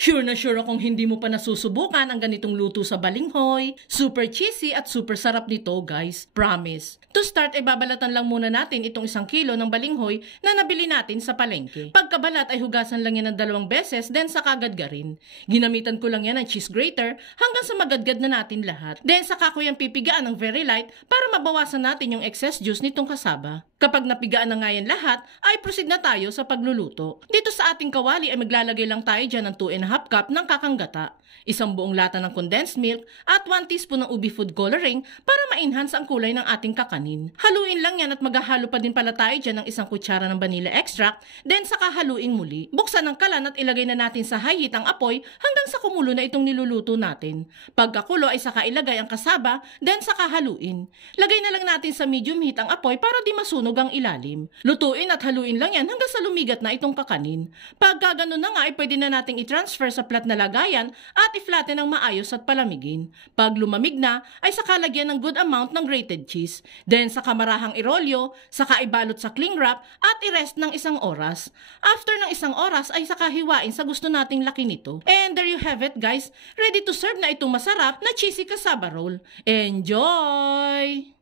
Sure na sure akong hindi mo pa nasusubukan ang ganitong luto sa balinghoy. Super cheesy at super sarap nito, guys. Promise. To start, ay babalatan lang muna natin itong 1 kilo ng balinghoy na nabili natin sa palengke. Pagkabalat ay hugasan lang yan ng 2 beses, then saka gadgarin. Ginamitan ko lang yan ng cheese grater hanggang sa magadgad na natin lahat. Then saka ko yan pipigaan ng very light para mabawasan natin yung excess juice nitong kasaba. Kapag napigaan na nga yan lahat, ay proceed na tayo sa pagluluto. Dito sa ating kawali ay maglalagay lang tayo dyan ng 2½ cup ng kakanggata, 1 buong lata ng condensed milk at 1 teaspoon ng ubi food coloring para ma-enhance ang kulay ng ating kakanin. Haluin lang yan at maghahalo pa din pala tayo dyan ng 1 kutsara ng vanilla extract, then saka haluin muli. Buksan ang kalan at ilagay na natin sa high heat ang apoy hanggang sa kumulo na itong niluluto natin. Pagkakulo ay saka ilagay ang kasaba, then saka haluin. Lagay na lang natin sa medium heat ang apoy para di masunog ang ilalim. Lutuin at haluin lang yan hanggang sa lumigat na itong kakanin. Pagka ganun na nga ay pwede na nating i-transfer sa plat na lagayan at i-flatten ng maayos at palamigin. Pag lumamig na ay saka lagyan ng good amount ng grated cheese. Then saka marahang irolyo, saka ibalot sa cling wrap at i-rest ng 1 oras. After ng 1 oras ay saka hiwain sa gusto nating laki nito. And there you have it, guys. Ready to serve na itong masarap na cheesy cassava roll. Enjoy!